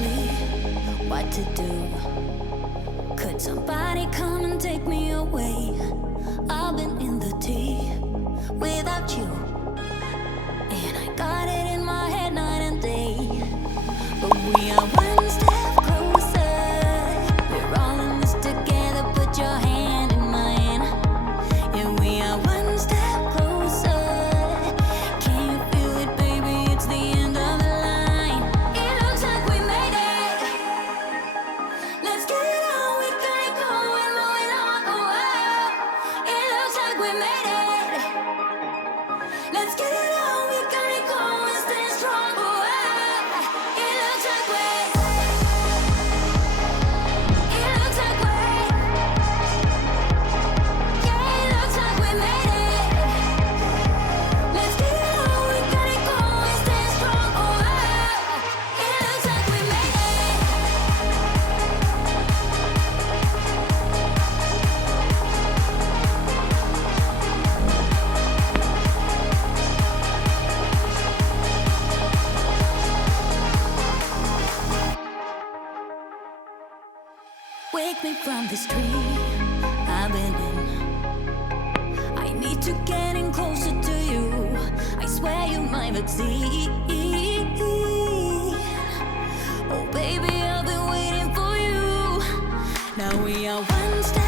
exactly what to do. Could somebody come and take me away? I've been in the deep without you, and I got it in my head night and day. But we are one step closer. We're all in this together. Put your hand in mine, and we are one step closer. Can you feel it, baby? It's the end of the line. It looks like we made it. Let's get it on. We got it going, moving on. Oh, oh. It looks like we made it. Let's get it on. We got it going, stay strong. Oh, oh. It looks like we. It looks like we. Yeah, it looks like we made it. Let's get it on. We got it going, stay strong. Oh, oh. It looks like we made it. Wake me from this dream I've been in. I need to get in closer to you. I swear you might succeed. Oh baby, I've been waiting for you. Now we are one step